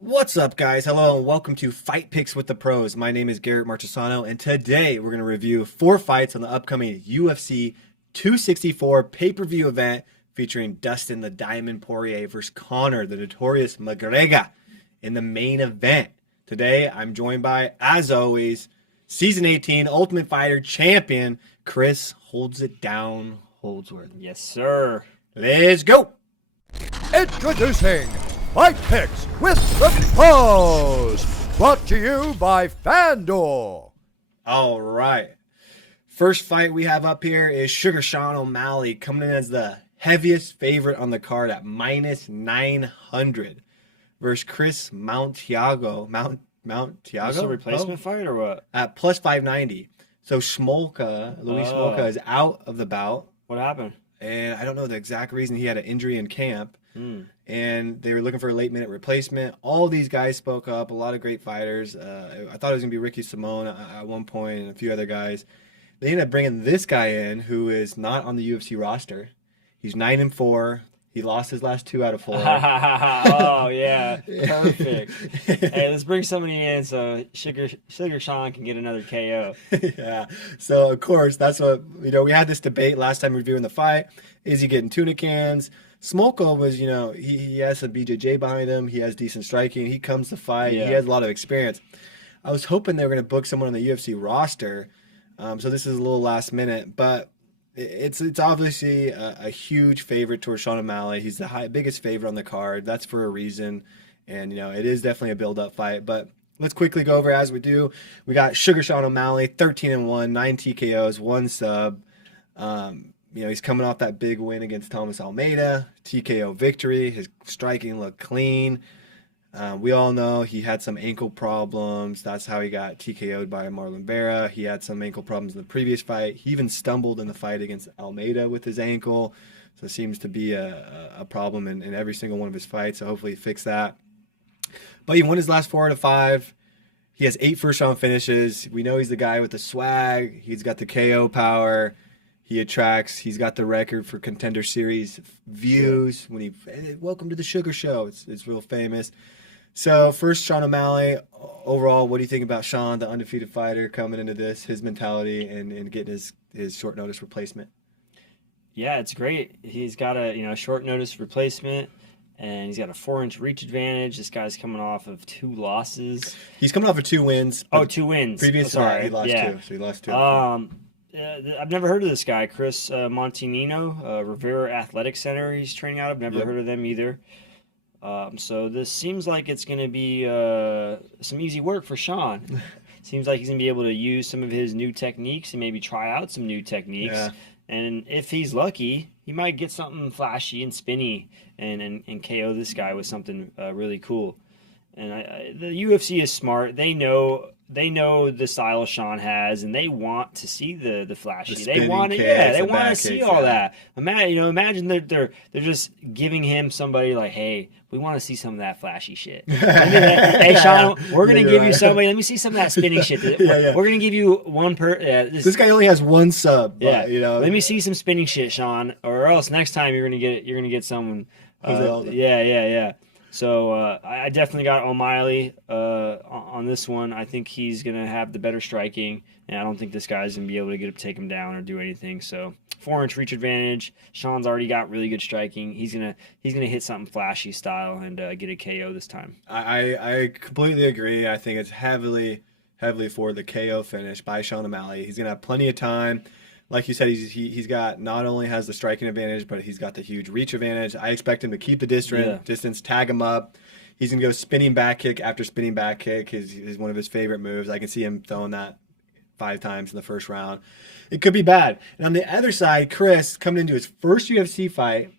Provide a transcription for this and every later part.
What's up, guys? Hello, and welcome to Fight Picks with the Pros. My name is Garrett Marchesano, and today we're going to review 4 fights on the upcoming UFC 264 pay-per-view event featuring Dustin the Diamond Poirier versus Conor the Notorious McGregor in the main event. Today, I'm joined by, as always, Season 18 Ultimate Fighter champion, Kris Holds It Down Holdsworth. Yes, sir. Let's go! Introducing Fight Picks with the Pros, brought to you by FanDuel. All right. First fight we have up here is Sugar Sean O'Malley coming in as the heaviest favorite on the card at minus 900 versus Kris Mountiho. Mountiho? Is this a replacement fight or what? At plus 590. So Luis Smolka is out of the bout. What happened? And I don't know the exact reason. He had an injury in camp. And they were looking for a late-minute replacement. All these guys spoke up, a lot of great fighters. I thought it was going to be Ricky Simone at one point and a few other guys. They ended up bringing this guy in who is not on the UFC roster. He's 9-4. He lost his last 2 out of 4. Oh, yeah. Perfect. Hey, let's bring somebody in so Sugar Sean can get another KO. Yeah. So, of course, that's what, we had this debate last time reviewing the fight. Is he getting tuna cans? Smolka was, he has some BJJ behind him. He has decent striking. He comes to fight. Yeah. He has a lot of experience. I was hoping they were going to book someone on the UFC roster. So this is a little last minute, but it's obviously a huge favorite towards Sean O'Malley. He's the biggest favorite on the card. That's for a reason. And, it is definitely a build-up fight. But let's quickly go over as we do. We got Sugar Sean O'Malley, 13-1, 9 TKOs, 1 sub. He's coming off that big win against Thomas Almeida, TKO victory. His striking looked clean. We all know he had some ankle problems. That's how he got TKO'd by Marlon Vera. He had some ankle problems in the previous fight. He even stumbled in the fight against Almeida with his ankle. So it seems to be a problem in every single one of his fights. So hopefully he fixed that. But he won his last 4 out of 5. He has 8 first-round finishes. We know he's the guy with the swag. He's got the KO power. He attracts. He's got the record for Contender Series views. When welcome to the Sugar Show. It's real famous. So first, Sean O'Malley. Overall, what do you think about Sean, the undefeated fighter, coming into this, his mentality, and getting his short notice replacement? Yeah, it's great. He's got a short notice replacement, and he's got a 4-inch reach advantage. This guy's coming off of 2 losses. He's coming off of 2 wins. Oh, 2 wins. Previous, sorry, he lost 2. So he lost 2. I've never heard of this guy, Chris Montinino, Rivera Athletic Center. He's training out. I've never heard of them either. So this seems like it's going to be some easy work for Sean. Seems like he's going to be able to use some of his new techniques and maybe try out some new techniques. Yeah. And if he's lucky, he might get something flashy and spinny and KO this guy with something really cool. And the UFC is smart. They know the style Sean has, and they want to see the flashy. They want it, They want to see all that. Imagine they're just giving him somebody like, hey, we want to see some of that flashy shit. Hey, Sean, we're gonna give you somebody. Let me see some of that spinning shit. We're gonna give you one this guy only has 1 sub. Yeah, but, Let me see some spinning shit, Sean, or else next time you're gonna get someone. Yeah. So I definitely got O'Malley on this one. I think he's gonna have the better striking, and I don't think this guy's gonna be able to take him down or do anything. So 4-inch reach advantage. Sean's already got really good striking. He's gonna hit something flashy style and get a KO this time. I completely agree. I think it's heavily for the KO finish by Sean O'Malley. He's gonna have plenty of time. Like you said, he's got not only has the striking advantage, but he's got the huge reach advantage. I expect him to keep the distance, tag him up. He's going to go spinning back kick after spinning back kick is one of his favorite moves. I can see him throwing that 5 times in the first round. It could be bad. And on the other side, Kris coming into his first UFC fight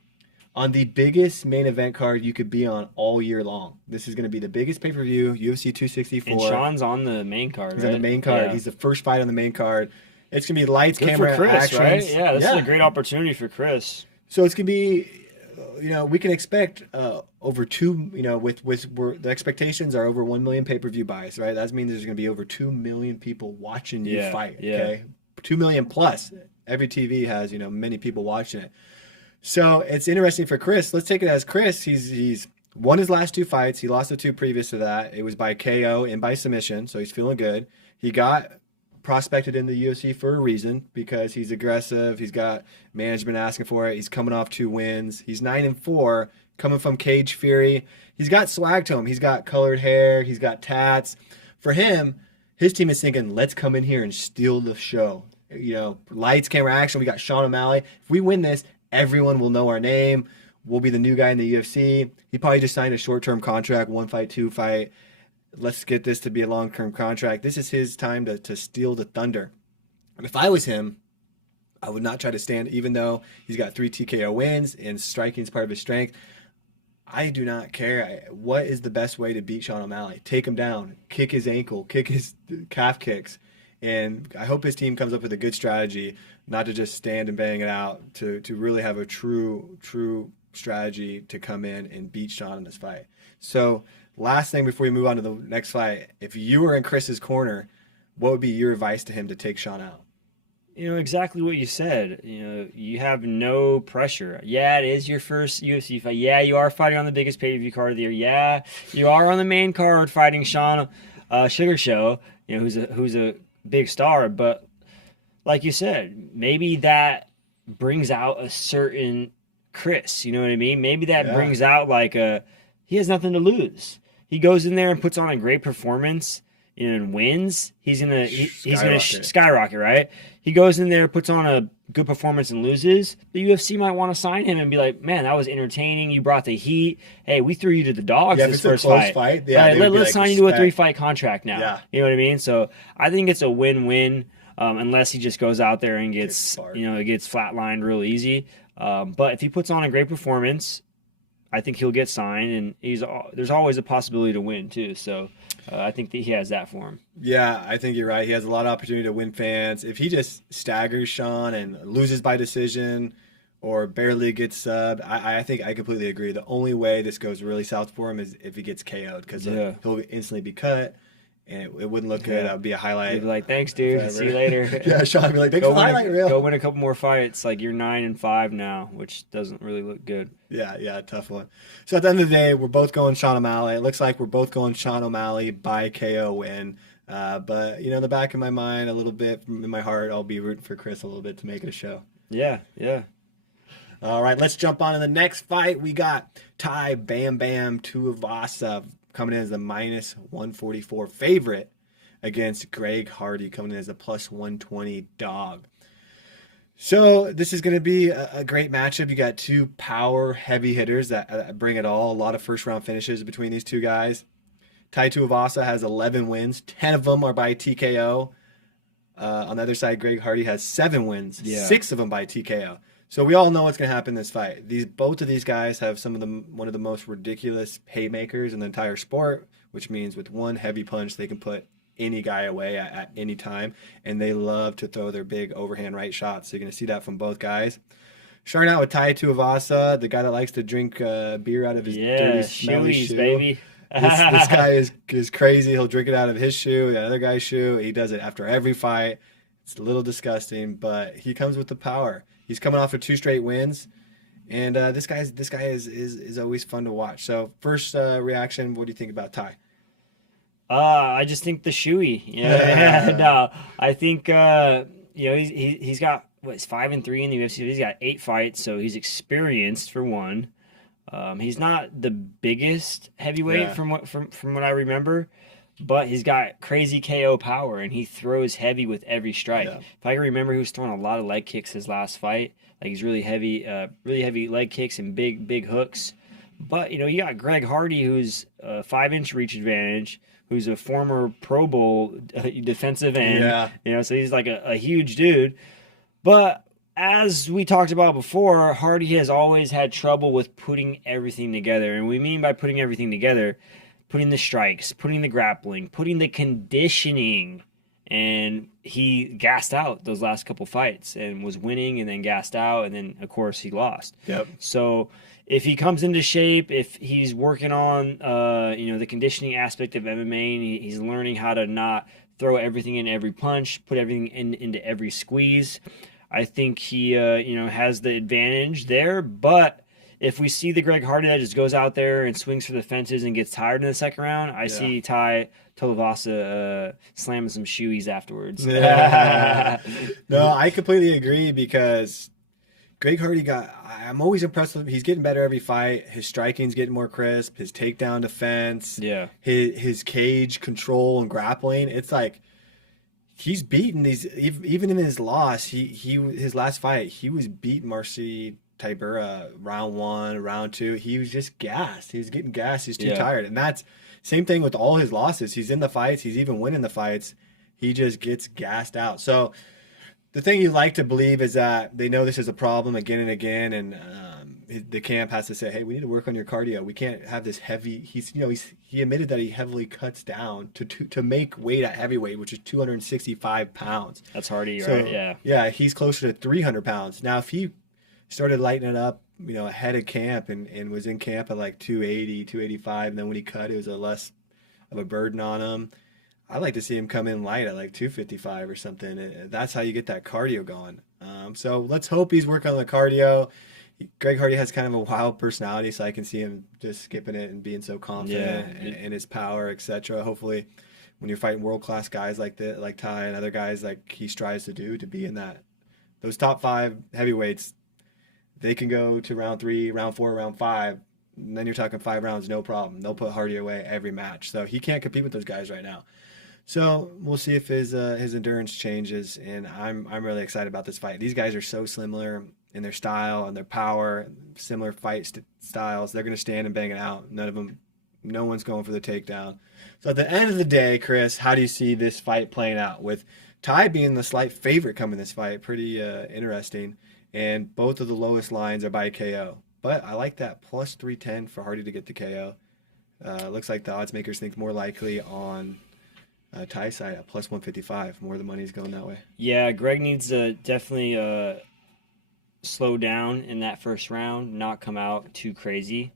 on the biggest main event card you could be on all year long. This is going to be the biggest pay-per-view, UFC 264. And Sean's on the main card, He's on the main card. Yeah. He's the first fight on the main card. It's going to be lights, camera, for Kris, actions. Right? Yeah, this is a great opportunity for Kris. So it's going to be, we can expect over 2, the expectations are over 1 million pay-per-view buys, right? That means there's going to be over 2 million people watching you fight, okay? 2 million plus. Every TV has, many people watching it. So it's interesting for Kris. Let's take it as Kris. He's won his last 2 fights. He lost the 2 previous to that. It was by KO and by submission, so he's feeling good. He got prospected in the UFC for a reason because he's aggressive. He's got management asking for it. He's coming off 2 wins. He's 9-4, coming from Cage Fury. He's got swag to him. He's got colored hair. He's got tats. For him, his team is thinking, let's come in here and steal the show. You know, lights, camera, action. We got Sean O'Malley. If we win this, everyone will know our name. We'll be the new guy in the UFC. He probably just signed a short-term contract, 1 fight, 2 fight. Let's get this to be a long-term contract. This is his time to steal the thunder. And if I was him, I would not try to stand, even though he's got 3 TKO wins and striking is part of his strength. I do not care. What is the best way to beat Sean O'Malley? Take him down, kick his ankle, kick his calf kicks. And I hope his team comes up with a good strategy, not to just stand and bang it out, to really have a true strategy to come in and beat Sean in this fight. So last thing before we move on to the next fight, if you were in Chris's corner, what would be your advice to him to take Sean out? You know, exactly what you said. You know, you have no pressure. Yeah, it is your first UFC fight. Yeah, you are fighting on the biggest pay-per-view card of the year. Yeah, you are on the main card fighting Sean Sugar Show, you know, who's a big star. But like you said, maybe that brings out a certain Kris. You know what I mean? Maybe that brings out he has nothing to lose. He goes in there and puts on a great performance and wins. He's gonna skyrocket, right? He goes in there, puts on a good performance and loses. The UFC might want to sign him and be like, "Man, that was entertaining. You brought the heat. Hey, we threw you to the dogs this first fight. Let's sign you to a 3-fight contract now." Yeah. You know what I mean? So I think it's a win-win, unless he just goes out there and gets flatlined real easy. But if he puts on a great performance, I think he'll get signed, and there's always a possibility to win too. So I think that he has that for him. Yeah, I think you're right. He has a lot of opportunity to win fans. If he just staggers Sean and loses by decision or barely gets subbed, I think I completely agree. The only way this goes really south for him is if he gets KO'd, because he'll instantly be cut. And it wouldn't look good. That would be a highlight. He'd be like, "Thanks, dude. Forever. See you later." Yeah, Sean would be like, "Thanks for the highlight reel." Go win a couple more fights. Like, you're 9-5 now, which doesn't really look good. Yeah, tough one. So at the end of the day, we're both going Sean O'Malley. It looks like we're both going Sean O'Malley by KO win. But in the back of my mind, a little bit in my heart, I'll be rooting for Kris a little bit to make it a show. Yeah. All right, let's jump on to the next fight. We got Tai Bam Bam Tuivasa coming in as the -144 favorite against Greg Hardy, coming in as a +120 dog. So this is going to be a great matchup. You got 2 power heavy hitters that bring it all. A lot of first round finishes between these 2 guys. Tai Tuivasa has 11 wins. 10 of them are by TKO. On the other side, Greg Hardy has 7 wins. 6 of them by TKO. So we all know what's going to happen in this fight. Both of these guys have one of the most ridiculous haymakers in the entire sport, which means with one heavy punch, they can put any guy away at any time, and they love to throw their big overhand right shots. So you're going to see that from both guys. Starting out with Tai Tuivasa, the guy that likes to drink beer out of his dirty, smelly shoe. Baby. This guy is crazy. He'll drink it out of his shoe, the other guy's shoe. He does it after every fight. It's a little disgusting, but he comes with the power. He's coming off of 2 straight wins, and this guy is always fun to watch. So first reaction, what do you think about Tai? I just think the shoey. No, I think he's got he's 5-3 in the UFC. He's got 8 fights, so he's experienced for one. He's not the biggest heavyweight from what I remember, but he's got crazy KO power, and he throws heavy with every strike. Yeah. If I can remember, he was throwing a lot of leg kicks his last fight. Like, he's really heavy leg kicks and big hooks. But you got Greg Hardy, who's a 5-inch reach advantage, who's a former Pro Bowl defensive end. Yeah. So he's like a huge dude. But as we talked about before, Hardy has always had trouble with putting everything together. And we mean by putting everything together, putting the strikes, putting the grappling, putting the conditioning. And he gassed out those last couple fights and was winning and then gassed out. And then, of course, he lost. Yep. So if he comes into shape, if he's working on, the conditioning aspect of MMA, and he's learning how to not throw everything in every punch, put everything into every squeeze, I think he, has the advantage there. But if we see the Greg Hardy that just goes out there and swings for the fences and gets tired in the second round, I see Tuivasa slamming some shoeies afterwards. No, I completely agree because Greg Hardy I'm always impressed with him. He's getting better every fight. His striking's getting more crisp. His takedown defense. Yeah. His cage control and grappling. It's like he's beaten these, even in his loss, his last fight, he was beating Marcy Tybura round 1, round 2. He was just gassed. He was getting gassed. He's too tired. And that's same thing with all his losses. He's in the fights. He's even winning the fights. He just gets gassed out. So the thing you like to believe is that they know this is a problem again and again, and the camp has to say, "Hey, we need to work on your cardio. We can't have this heavy." He admitted that he heavily cuts down to make weight at heavyweight, which is 265 pounds. That's Hardy, So, right? Yeah. Yeah, he's closer to 300 pounds now. If he started lightening it up, ahead of camp and was in camp at like 280, 285, and then when he cut, it was a less of a burden on him. I'd like to see him come in light at like 255 or something. That's how you get that cardio going. So let's hope he's working on the cardio. Greg Hardy has kind of a wild personality, so I can see him just skipping it and being so confident in his power, etc. Hopefully, when you're fighting world-class guys like Ty and other guys like he strives to do, to be in those top 5 heavyweights, they can go to round 3, round 4, round 5, and then you're talking 5 rounds, no problem. They'll put Hardy away every match. So he can't compete with those guys right now. So we'll see if his endurance changes, and I'm really excited about this fight. These guys are so similar in their style and their power, similar fight styles. They're going to stand and bang it out. No one's going for the takedown. So at the end of the day, Kris, how do you see this fight playing out? With Ty being the slight favorite coming this fight, pretty interesting, and both of the lowest lines are by KO. But I like that plus 310 for Hardy to get the KO. Looks like the odds makers think more likely on Ty side at plus 155. More of the money's going that way. Yeah, Greg needs to definitely slow down in that first round, not come out too crazy,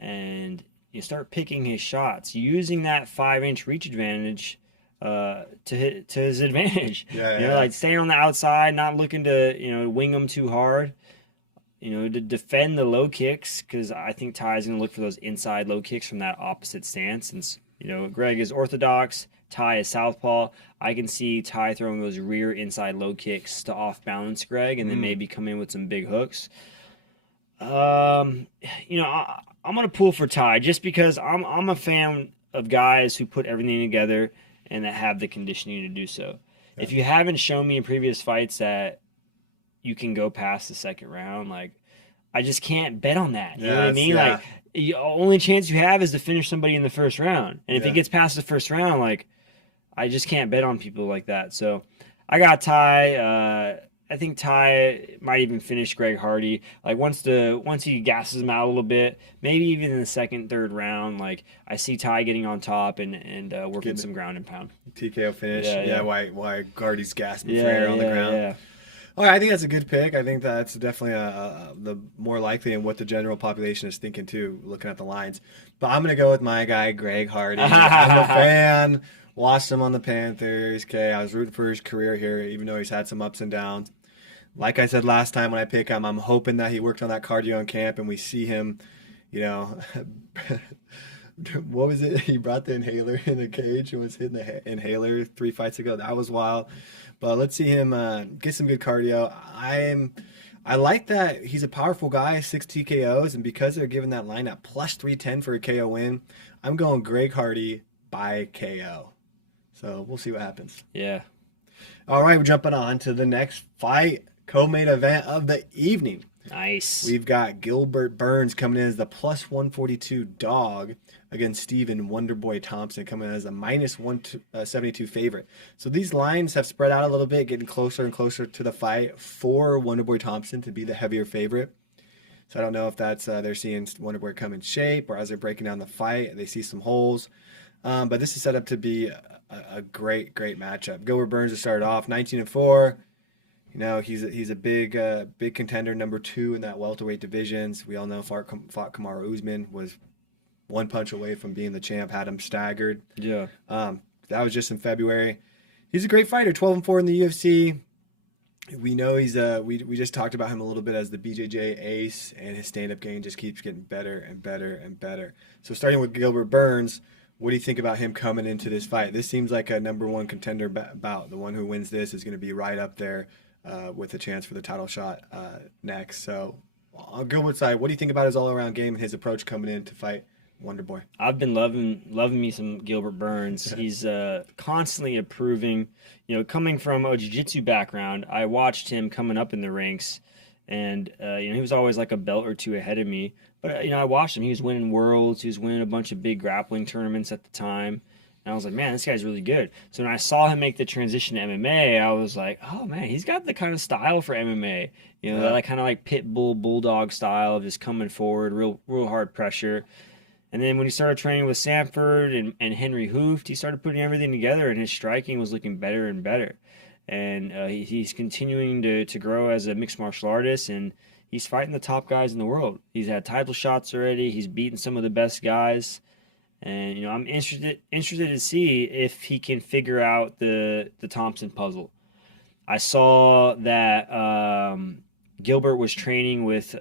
and you start picking his shots, using that 5-inch reach advantage to his advantage. Like staying on the outside, not looking to wing them too hard. To defend the low kicks, because I think Ty's going to look for those inside low kicks from that opposite stance. Since Greg is orthodox, Ty is southpaw. I can see Ty throwing those rear inside low kicks to off balance Greg, and then maybe come in with some big hooks. I'm gonna pull for Ty just because I'm a fan of guys who put everything together and that have the conditioning to do so. Yeah. If you haven't shown me in previous fights that you can go past the second round, like I just can't bet on that. You know what I mean? Yeah. Like the only chance you have is to finish somebody in the first round, and if he gets past the first round, like I just can't bet on people like that. So I got Ty. I think Ty might even finish Greg Hardy. Like once he gasses him out a little bit, maybe even in the second, third round, like I see Ty getting on top and working some ground and pound. TKO finish. Yeah. Why Hardy's gasping for air on the ground. Yeah. All right, I think that's a good pick. I think that's definitely the more likely and what the general population is thinking too, looking at the lines. But I'm gonna go with my guy Greg Hardy. I'm a fan. Watched him on the Panthers. Okay, I was rooting for his career here, even though he's had some ups and downs. Like I said last time when I pick him, I'm hoping that he worked on that cardio in camp and we see him, what was it? He brought the inhaler in the cage and was hitting the inhaler 3 fights ago. That was wild. But let's see him get some good cardio. I like that he's a powerful guy, 6 TKOs, and because they're giving that line at plus 310 for a KO win, I'm going Greg Hardy by KO. So we'll see what happens. Yeah. All right, we're jumping on to the next fight, co-main event of the evening. Nice. We've got Gilbert Burns coming in as the plus 142 dog against Steven Wonderboy Thompson coming in as a minus 172 favorite. So these lines have spread out a little bit, getting closer and closer to the fight for Wonderboy Thompson to be the heavier favorite. So I don't know if that's they're seeing Wonderboy come in shape, or as they're breaking down the fight, they see some holes. But this is set up to be a great matchup. Gilbert Burns has started off 19-4. He's a big contender, number 2 in that welterweight divisions. We all know fought Kamaru Usman, was one punch away from being the champ, had him staggered. Yeah. That was just in February. He's a great fighter, 12-4 in the UFC. We know he's we just talked about him a little bit as the BJJ ace, and his stand-up game just keeps getting better and better and better. So starting with Gilbert Burns, what do you think about him coming into this fight? This seems like a number one contender bout. The one who wins this is going to be right up there with a chance for the title shot next. So on Gilbert's side, what do you think about his all-around game and his approach coming in to fight Wonderboy? I've been loving me some Gilbert Burns. He's constantly improving. You know, coming from a jiu-jitsu background, I watched him coming up in the ranks, and you know, he was always like a belt or two ahead of me. But you know, I watched him. He was winning worlds. He was winning a bunch of big grappling tournaments at the time. And I was like, man, this guy's really good. So when I saw him make the transition to MMA, I was like, oh man, he's got the kind of style for MMA. You know, that kind of like pit bull, bulldog style of just coming forward, real hard pressure. And then when he started training with Sanford and Henry Hooft, he started putting everything together, and his striking was looking better and better. And he's continuing to grow as a mixed martial artist, and he's fighting the top guys in the world. He's had title shots already. He's beaten some of the best guys. And, you know, I'm interested to see if he can figure out the Thompson puzzle. I saw that Gilbert was training with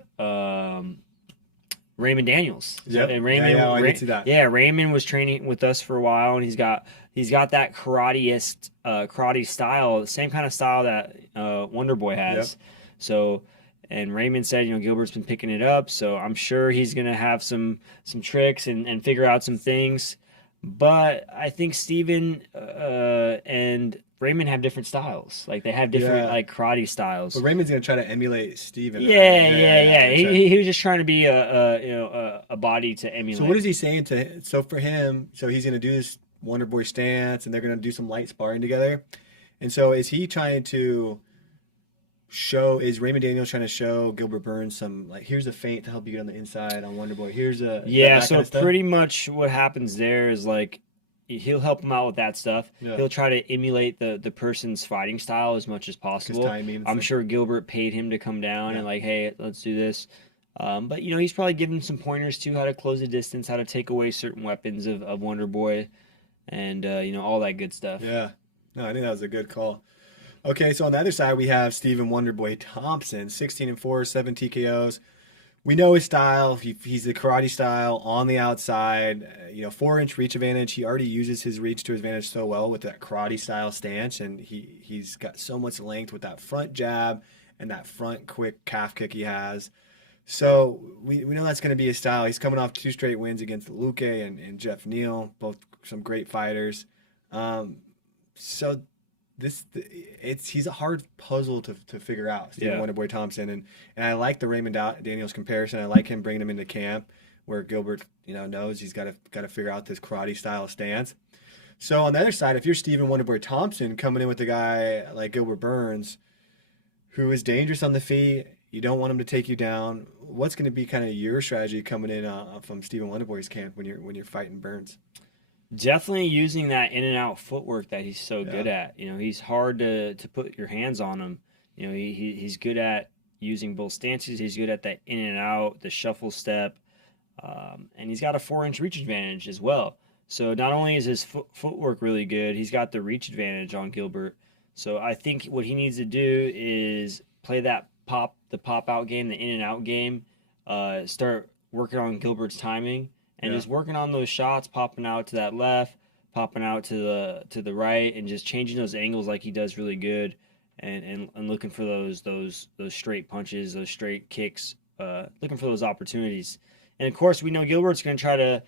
Raymond Daniels. Yep. And Raymond, I did see that. Yeah, Raymond was training with us for a while, and he's got that karate style, the same kind of style that Wonderboy has. Yep. So, and Raymond said, you know, Gilbert's been picking it up, so I'm sure he's gonna have some tricks and figure out some things. But I think Steven and Raymond have different styles. Like they have different like karate styles. But Raymond's gonna try to emulate Steven. Yeah. He was just trying to be a body to emulate. So what is he saying so for him? So he's gonna do this Wonderboy stance, and they're gonna do some light sparring together. And so is he trying to is Raymond Daniels trying to show Gilbert Burns some, like, here's a feint to help you get on the inside on Wonderboy. Here's a so pretty much what happens there is like he'll help him out with that stuff. Yeah. He'll try to emulate the person's fighting style as much as possible. I'm sure Gilbert paid him to come down and like, hey, let's do this. But you know, he's probably given some pointers too, how to close the distance, how to take away certain weapons of Wonderboy, and you know, all that good stuff. Yeah, no, I think that was a good call. Okay, so on the other side, we have Stephen Wonderboy Thompson, 16-4, 7 TKOs. We know his style. He's the karate style on the outside. You know, 4-inch reach advantage. He already uses his reach to his advantage so well with that karate style stance, and he's got so much length with that front jab and that front quick calf kick he has. So we know that's going to be his style. He's coming off 2 straight wins against Luque and Jeff Neal, both some great fighters. So he's a hard puzzle to figure out, Stephen Wonderboy Thompson, and I like the Raymond Daniels comparison. I like him bringing him into camp where Gilbert, you know, knows he's got to figure out this karate style stance. So on the other side, if you're Stephen Wonderboy Thompson coming in with a guy like Gilbert Burns, who is dangerous on the feet, you don't want him to take you down. What's going to be kind of your strategy coming in from Stephen Wonderboy's camp when you're fighting Burns? Definitely using that in and out footwork that he's so good at. You know, he's hard to put your hands on him. You know, he's good at using both stances. He's good at that in and out, the shuffle step, and he's got a 4-inch reach advantage as well. So not only is his footwork really good, he's got the reach advantage on Gilbert. So I think what he needs to do is play the pop out game, the in and out game, start working on Gilbert's timing. And just working on those shots, popping out to that left, popping out to the right, and just changing those angles like he does really good, and looking for those straight punches, those straight kicks, looking for those opportunities. And of course, we know Gilbert's going to try to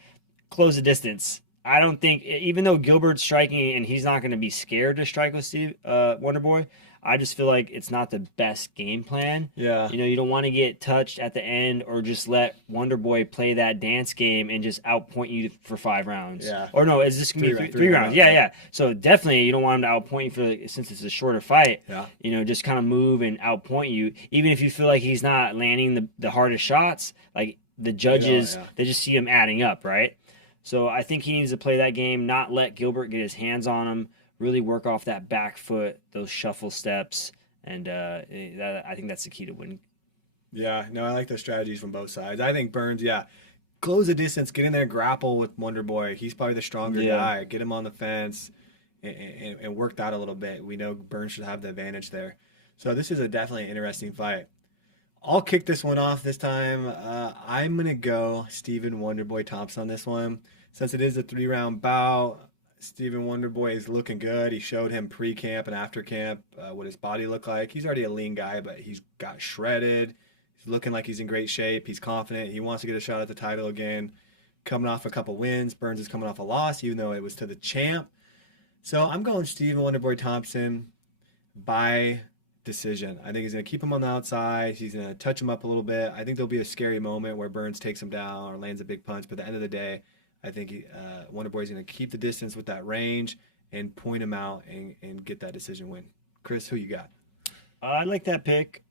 close the distance. I don't think, even though Gilbert's striking and he's not going to be scared to strike with Wonderboy, I just feel like it's not the best game plan. Yeah. You know, you don't want to get touched at the end or just let Wonderboy play that dance game and just outpoint you for 5 rounds. Yeah. Or no, is this going to be three rounds? Yeah. So definitely you don't want him to outpoint you since it's a shorter fight. Yeah. You know, just kind of move and outpoint you. Even if you feel like he's not landing the hardest shots, like the judges, they just see him adding up, right? So I think he needs to play that game, not let Gilbert get his hands on him, really work off that back foot, those shuffle steps, and I think that's the key to winning. Yeah, no, I like those strategies from both sides. I think Burns, close the distance, get in there, grapple with Wonderboy. He's probably the stronger guy. Get him on the fence and work that a little bit. We know Burns should have the advantage there. So this is a definitely interesting fight. I'll kick this one off this time. I'm going to go Stephen Wonderboy Thompson on this one. Since it is a 3-round bout, Stephen Wonderboy is looking good. He showed him pre-camp and after camp what his body looked like. He's already a lean guy, but he's got shredded. He's looking like he's in great shape. He's confident. He wants to get a shot at the title again. Coming off a couple wins. Burns is coming off a loss, even though it was to the champ. So I'm going Stephen Wonderboy Thompson by decision. I think he's going to keep him on the outside. He's going to touch him up a little bit. I think there'll be a scary moment where Burns takes him down or lands a big punch. But at the end of the day, I think Wonderboy's going to keep the distance with that range and point him out and get that decision win. Kris, who you got? I like that pick,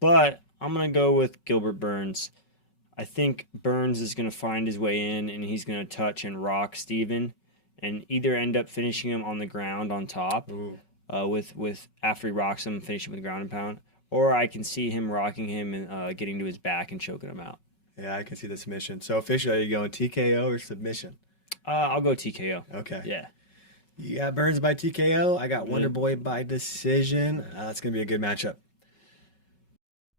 but I'm going to go with Gilbert Burns. I think Burns is going to find his way in, and he's going to touch and rock Steven and either end up finishing him on the ground on top with after he rocks him, finish him with ground and pound, or I can see him rocking him and getting to his back and choking him out. Yeah, I can see the submission. So officially, are you going TKO or submission? I'll go TKO. Okay. Yeah. You got Burns by TKO. I got Wonderboy by decision. That's going to be a good matchup.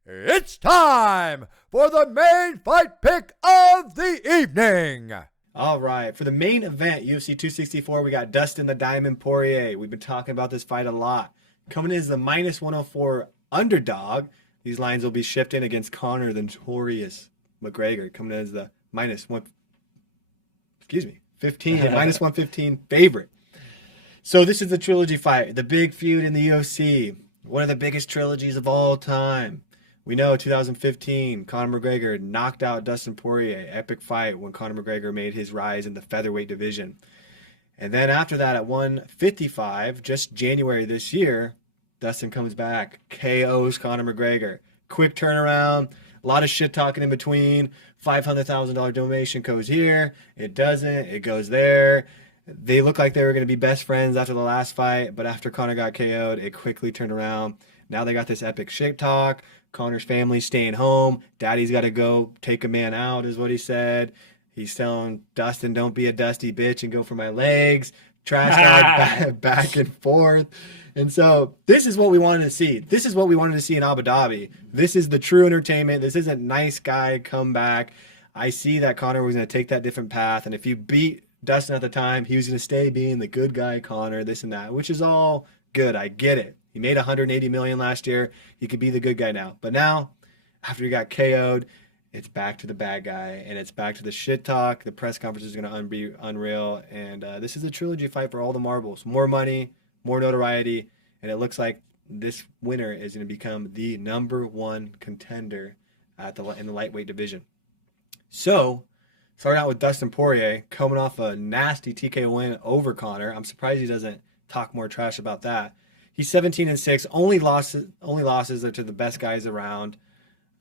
It's time for the main fight pick of the evening. All right. For the main event, UFC 264, we got Dustin the Diamond Poirier. We've been talking about this fight a lot. Coming in as the minus 104 underdog. These lines will be shifting against Conor the Notorious McGregor. Coming in as the minus 115 favorite. So this is the trilogy fight. The big feud in the UFC. One of the biggest trilogies of all time. We know 2015, Conor McGregor knocked out Dustin Poirier. Epic fight when Conor McGregor made his rise in the featherweight division. And then after that at 155, just January this year, Dustin comes back, KOs Conor McGregor. Quick turnaround, a lot of shit talking in between. $500,000 donation goes here. It doesn't. It goes there. They look like they were going to be best friends after the last fight, but after Conor got KO'd, it quickly turned around. Now they got this epic shit talk. Conor's family staying home. Daddy's got to go take a man out, is what he said. He's telling Dustin, don't be a dusty bitch and go for my legs. Trash talk back and forth. And so this is what we wanted to see. This is what we wanted to see in Abu Dhabi. This is the true entertainment. This isn't nice guy comeback. I see that Conor was going to take that different path. And if you beat Dustin at the time, he was going to stay being the good guy Conor, this and that, which is all good. I get it. He made $180 million last year. He could be the good guy now. But now, after he got KO'd, it's back to the bad guy, and it's back to the shit talk. The press conference is going to be unreal, and this is a trilogy fight for all the marbles. More money, more notoriety, and it looks like this winner is going to become the #1 contender in the lightweight division. So, starting out with Dustin Poirier, coming off a nasty TKO win over Conor. I'm surprised he doesn't talk more trash about that. He's 17-6. Only losses are to the best guys around.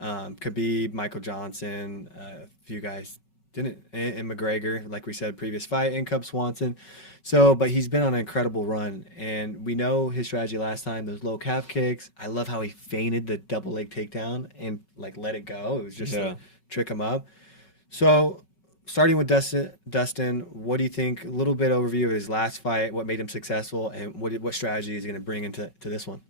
Khabib, Michael Johnson, a few guys didn't, and McGregor, like we said, previous fight, and Cub Swanson. So, but he's been on an incredible run, and we know his strategy last time, those low calf kicks. I love how he feinted the double leg takedown and like let it go. It was just to trick him up. So, starting with Dustin, what do you think? A little bit overview of his last fight, what made him successful, and what strategy is he going to bring into this one?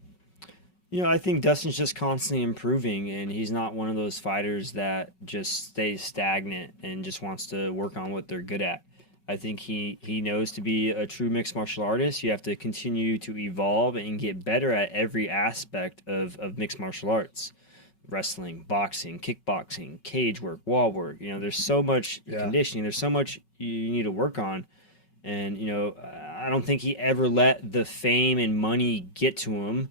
You know, I think Dustin's just constantly improving, and he's not one of those fighters that just stays stagnant and just wants to work on what they're good at. I think he knows to be a true mixed martial artist, you have to continue to evolve and get better at every aspect of mixed martial arts. Wrestling, boxing, kickboxing, cage work, wall work. You know, there's so much conditioning. There's so much you need to work on. And, you know, I don't think he ever let the fame and money get to him.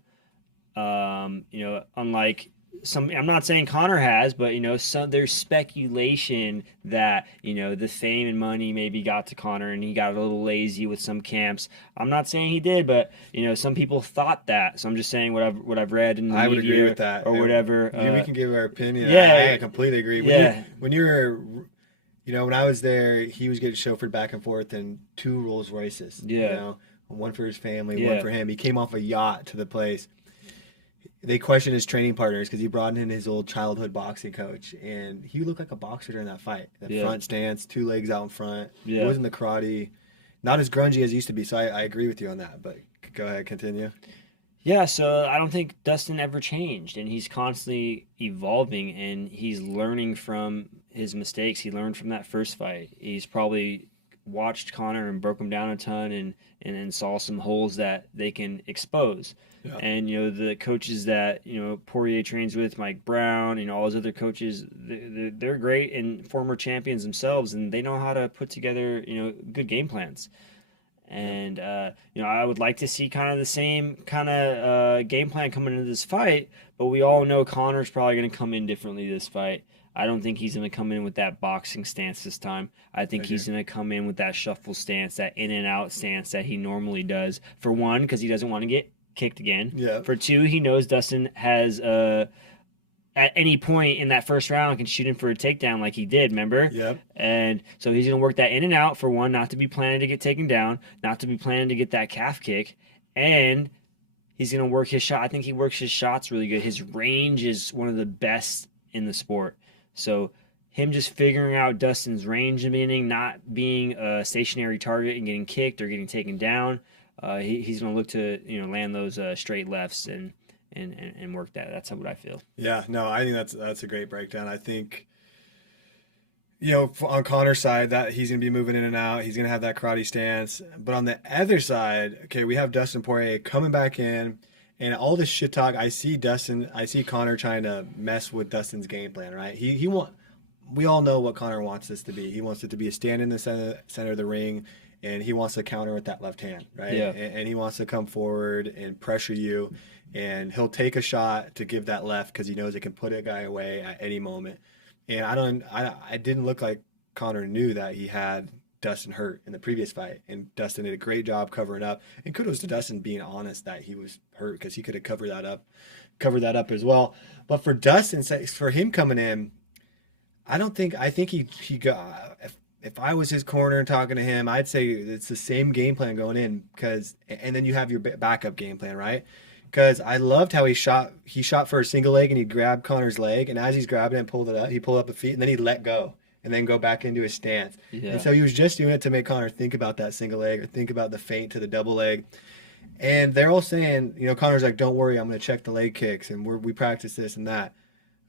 You know, unlike some, I'm not saying Conor has, but, you know, there's speculation that, you know, the fame and money maybe got to Conor and he got a little lazy with some camps. I'm not saying he did, but, you know, some people thought that. So I'm just saying what I've read in the media. I would agree with that. Or whatever. We can give our opinion. Yeah. I completely agree. When I was there, he was getting chauffeured back and forth in 2 Rolls Royces. Yeah. You know, one for his family, one for him. He came off a yacht to the place. They questioned his training partners because he brought in his old childhood boxing coach, and he looked like a boxer during that fight. The front stance, 2 legs out in front. It wasn't the karate, not as grungy as it used to be. So I agree with you on that. But go ahead, continue. Yeah, so I don't think Dustin ever changed, and he's constantly evolving, and he's learning from his mistakes. He learned from that first fight. He's probably watched Conor and broke him down a ton, and saw some holes that they can expose. Yeah. And the coaches that Poirier trains with, Mike Brown, all those other coaches, they're great and former champions themselves, and they know how to put together good game plans. And I would like to see kind of the same kind of game plan coming into this fight, but we all know Conor's probably going to come in differently this fight. I don't think he's going to come in with that boxing stance this time. I think he's going to come in with that shuffle stance, that in and out stance that he normally does. For one, because he doesn't want to get kicked again. Yeah. For two, he knows Dustin has at any point in that first round can shoot him for a takedown like he did, remember? Yep. And so he's going to work that in and out, for one, not to be planning to get taken down, not to be planning to get that calf kick, and he's going to work his shot. I think he works his shots really good. His range is one of the best in the sport. So him just figuring out Dustin's range in the beginning, not being a stationary target and getting kicked or getting taken down, he's going to look to land those straight lefts and work that. That's what I feel. Yeah, no, I think that's a great breakdown. I think, on Conor's side, that he's going to be moving in and out. He's going to have that karate stance. But on the other side, okay, we have Dustin Poirier coming back in, and all this shit talk. I see Conor trying to mess with Dustin's game plan, right? We all know what Conor wants this to be. He wants it to be a stand in the center of the ring, and he wants to counter with that left hand, right? Yeah. And he wants to come forward and pressure you. And he'll take a shot to give that left because he knows it can put a guy away at any moment. And I didn't look like Conor knew that he had Dustin hurt in the previous fight, and Dustin did a great job covering up. And kudos to Dustin being honest that he was hurt, because he could have covered that up as well. But for Dustin, for him coming in, I think he got. If I was his corner and talking to him, I'd say it's the same game plan going in, and then you have your backup game plan, right? Because I loved how he shot. He shot for a single leg, and he grabbed Conor's leg, and as he's grabbing it and pulled it up, he pulled up a feet, and then he let go and then go back into his stance. Yeah. And so he was just doing it to make Conor think about that single leg or think about the feint to the double leg. And they're all saying, Conor's like, "Don't worry, I'm going to check the leg kicks, and we practice this and that."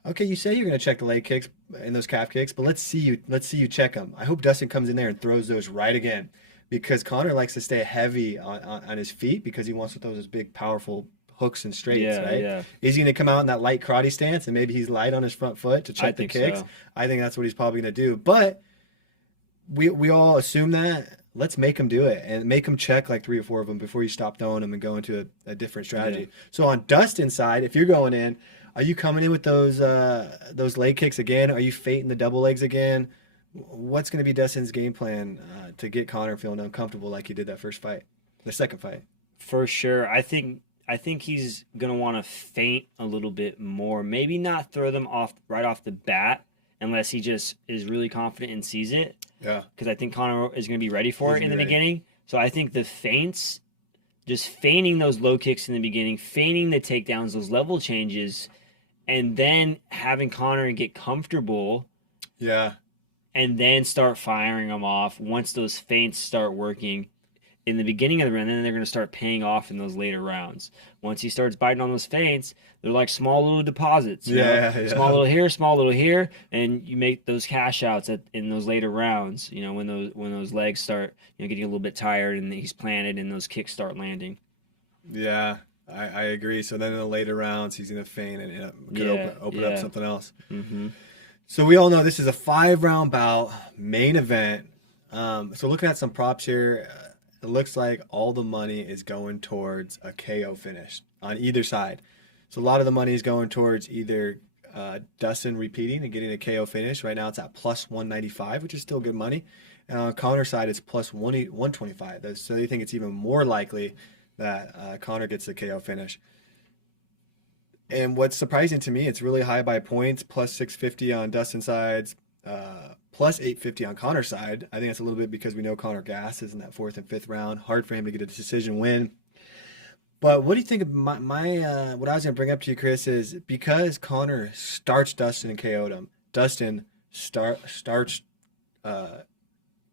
Okay, you say you're going to check the leg kicks and those calf kicks, but let's see you check them. I hope Dustin comes in there and throws those right again, because Conor likes to stay heavy on his feet because he wants to throw those big, powerful hooks and straights, right? Yeah. Is he going to come out in that light karate stance, and maybe he's light on his front foot to check the kicks? So. I think that's what he's probably going to do. But we all assume that. Let's make him do it and make him check like 3 or 4 of them before you stop throwing them and go into a different strategy. Yeah. So on Dustin's side, if you're going in, are you coming in with those leg kicks again? Are you feinting the double legs again? What's going to be Dustin's game plan to get Conor feeling uncomfortable like he did that the second fight? For sure. I think he's going to want to feint a little bit more. Maybe not throw them right off the bat unless he just is really confident and sees it. Yeah. Because I think Conor is going to be ready for it in the beginning. So I think the feints, just feigning those low kicks in the beginning, feigning the takedowns, those level changes, and then having Conor get comfortable. Yeah. And then start firing them off once those feints start working in the beginning of the round. Then they're going to start paying off in those later rounds. Once he starts biting on those feints, they're like small little deposits. Yeah. Small little here, and you make those cash outs in those later rounds. When those legs start getting a little bit tired and he's planted and those kicks start landing. Yeah, I agree. So then in the later rounds, he's going to feint and could open up something else. Mm-hmm. So we all know this is a 5-round bout, main event. So looking at some props here, it looks like all the money is going towards a KO finish on either side. So a lot of the money is going towards either Dustin repeating and getting a KO finish. Right now it's at plus 195, which is still good money. And on Conor's side, it's plus 125. So they think it's even more likely that Conor gets the KO finish. And what's surprising to me, it's really high by points, plus 650 on Dustin's sides, plus 850 on Conor's side. I think that's a little bit because we know Conor gasses in that 4th and 5th round. Hard for him to get a decision win. But what do you think of what I was going to bring up to you, Kris, is because Conor starched Dustin and KO'd him.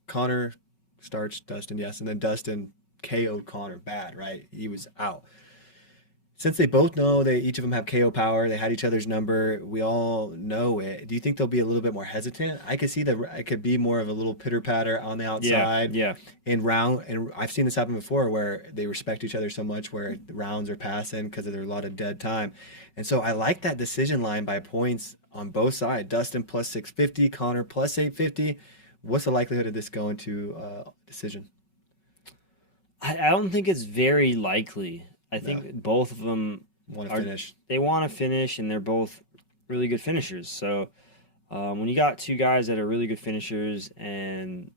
Conor starched Dustin, yes, and then Dustin KO'd Conor bad, right? He was out. Since they both know they each of them have KO power, they had each other's number. We all know it. Do you think they'll be a little bit more hesitant? I could see that it could be more of a little pitter patter on the Yeah, outside yeah. in round. And I've seen this happen before where they respect each other so much where the rounds are passing because there's a lot of dead time. And so I like that decision line by points on both sides. Dustin plus 650, Conor plus 850. What's the likelihood of this going to decision? I don't think it's very likely. I No. think both of them Want to are finish? they want to finish, and they're both really good finishers. So when you got two guys that are really good finishers and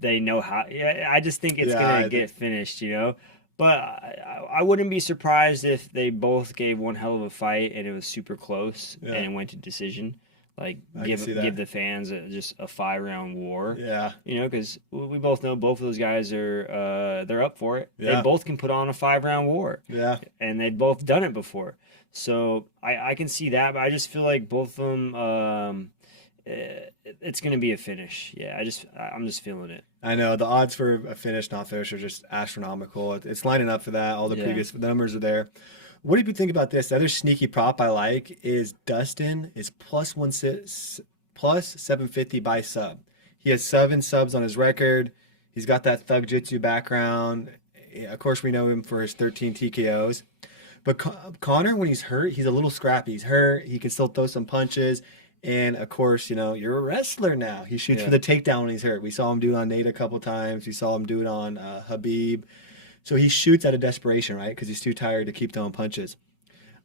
they know how, yeah, I just think it's Yeah, gonna get finished, you know. But I wouldn't be surprised if they both gave one hell of a fight and it was super close Yeah. and it went to decision. Like I can see that. give the fans just a 5-round war. Yeah. You know, because we both know both of those guys are they're up for it. Yeah. They both can put on a 5-round war, Yeah. and they've both done it before. So I can see that, but I just feel like both of them. It's gonna be a finish. Yeah, I'm just feeling it. I know the odds for a finish, not finish, are just astronomical. It's lining up for that. All the Yeah. previous numbers are there. What do you think about this? The other sneaky prop I like is Dustin is plus 750 by sub. He has 7 subs on his record. He's got that Thug Jitsu background. Of course, we know him for his 13 TKOs. But Conor, when he's hurt, he's a little scrappy. He's hurt. He can still throw some punches. And of course, you're a wrestler now. He shoots for Yeah. the takedown when he's hurt. We saw him do it on Nate a couple times. We saw him do it on Habib. So he shoots out of desperation, right? Because he's too tired to keep throwing punches.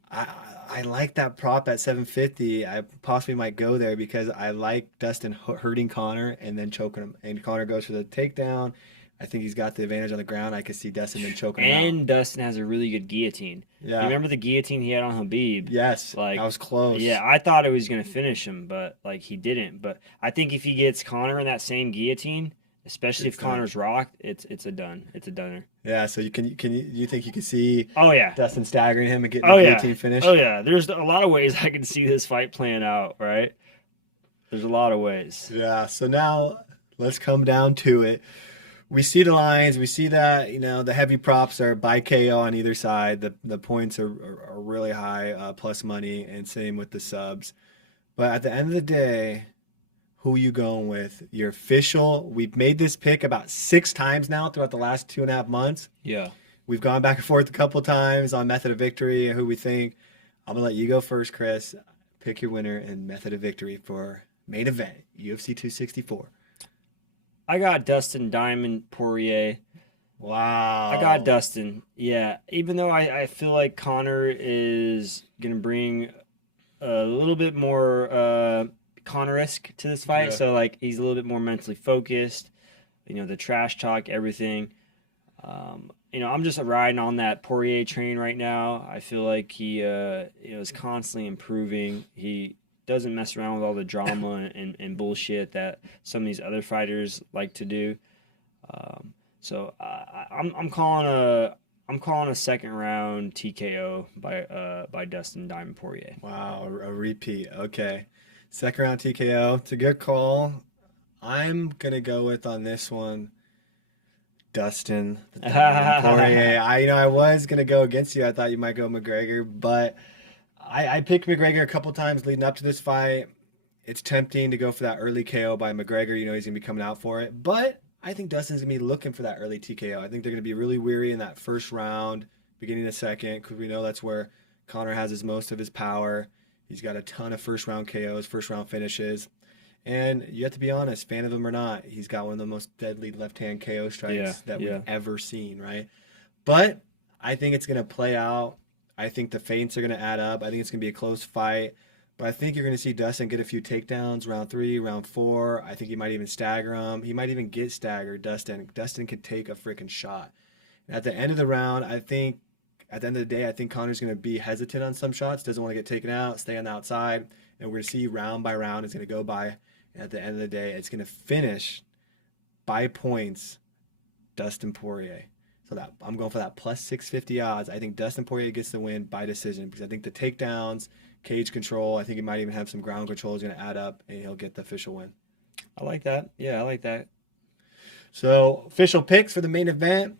I like that prop at 750. I possibly might go there because I like Dustin hurting Conor and then choking him. And Conor goes for the takedown. I think he's got the advantage on the ground. I could see Dustin then choking him out. And Dustin has a really good guillotine. Yeah. You remember the guillotine he had on Habib? Yes, Like, that was close. Yeah, I thought it was gonna finish him, but like he didn't. But I think if he gets Conor in that same guillotine, especially It's if done. Conor's rocked, it's a done. It's a dunner. Yeah, so you think you can see Oh yeah. Dustin staggering him and getting Oh the yeah. guillotine finish? Oh yeah. There's a lot of ways I can see this fight playing out, right? There's a lot of ways. Yeah, so now let's come down to it. We see the lines. We see that, the heavy props are by KO on either side. The points are really high, plus money, and same with the subs. But at the end of the day, who you going with? Your official. We've made this pick about 6 times now throughout the last 2.5 months. Yeah. We've gone back and forth a couple times on method of victory and who we think. I'm going to let you go first, Kris. Pick your winner and method of victory for main event, UFC 264. I got Dustin Diamond Poirier. Wow. I got Dustin. Yeah. Even though I feel like Conor is gonna bring a little bit more Conor-esque to this fight. Yeah. So like he's a little bit more mentally focused. The trash talk, everything. I'm just riding on that Poirier train right now. I feel like he is constantly improving. He doesn't mess around with all the drama and bullshit that some of these other fighters like to do. So I'm calling a second round TKO by Dustin Diamond Poirier. Wow, a repeat. Okay. Second round TKO. It's a good call. I'm going to go with on this one Dustin the Diamond Poirier. I was going to go against you. I thought you might go McGregor, but I picked McGregor a couple times leading up to this fight. It's tempting to go for that early KO by McGregor. He's going to be coming out for it. But I think Dustin's going to be looking for that early TKO. I think they're going to be really weary in that first round, beginning of second, because we know that's where Conor has most of his power. He's got a ton of first-round KOs, first-round finishes. And you have to be honest, fan of him or not, he's got one of the most deadly left-hand KO strikes that we've ever seen, right? But I think it's going to play out. I think the feints are going to add up. I think it's going to be a close fight. But I think you're going to see Dustin get a few takedowns, round 3, round 4. I think he might even stagger him. He might even get staggered, Dustin. Dustin could take a freaking shot. And at the end of the round, at the end of the day, I think Conor's going to be hesitant on some shots, doesn't want to get taken out, stay on the outside. And we're going to see round by round, it's going to go by. And at the end of the day, it's going to finish by points, Dustin Poirier. So that I'm going for that plus 650 odds. I think Dustin Poirier gets the win by decision because I think the takedowns, cage control, I think he might even have some ground control is going to add up and he'll get the official win. I like that. Yeah, I like that. So official picks for the main event,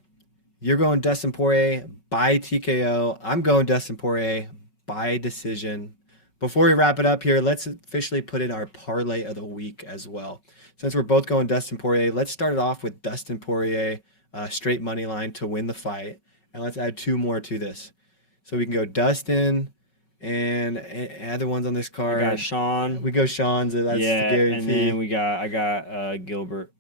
You're going Dustin Poirier by TKO. I'm going Dustin Poirier by decision. Before we wrap it up here, let's officially put in our parlay of the week as well. Since we're both going Dustin Poirier, let's start it off with Dustin Poirier, straight money line to win the fight. And let's add 2 more to this. So we can go Dustin and other ones on this card. We got Sean. We go Sean's. That's Yeah, the guarantee. and then I got Gilbert.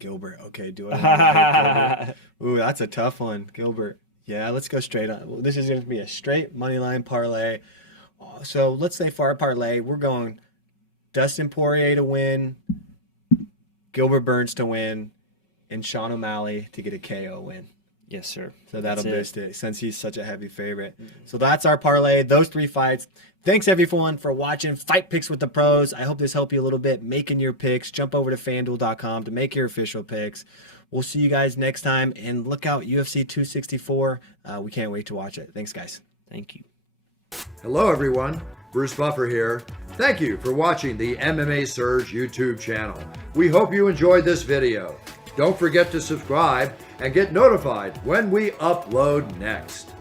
Gilbert. Okay, do I? Ooh, that's a tough one. Gilbert. Yeah, let's go straight on. Well, this is going to be a straight money line parlay. So let's say for our parlay, we're going Dustin Poirier to win, Gilbert Burns to win, and Sean O'Malley to get a KO win. Yes, sir. So that'll boost it since he's such a heavy favorite. So that's our parlay, those 3 fights. Thanks everyone for watching Fight Picks with the Pros. I hope this helped you a little bit making your picks. Jump over to FanDuel.com to make your official picks. We'll see you guys next time, and look out UFC 264. We can't wait to watch it. Thanks, guys. Thank you. Hello, everyone. Bruce Buffer here. Thank you for watching the MMA Surge YouTube channel. We hope you enjoyed this video. Don't forget to subscribe and get notified when we upload next.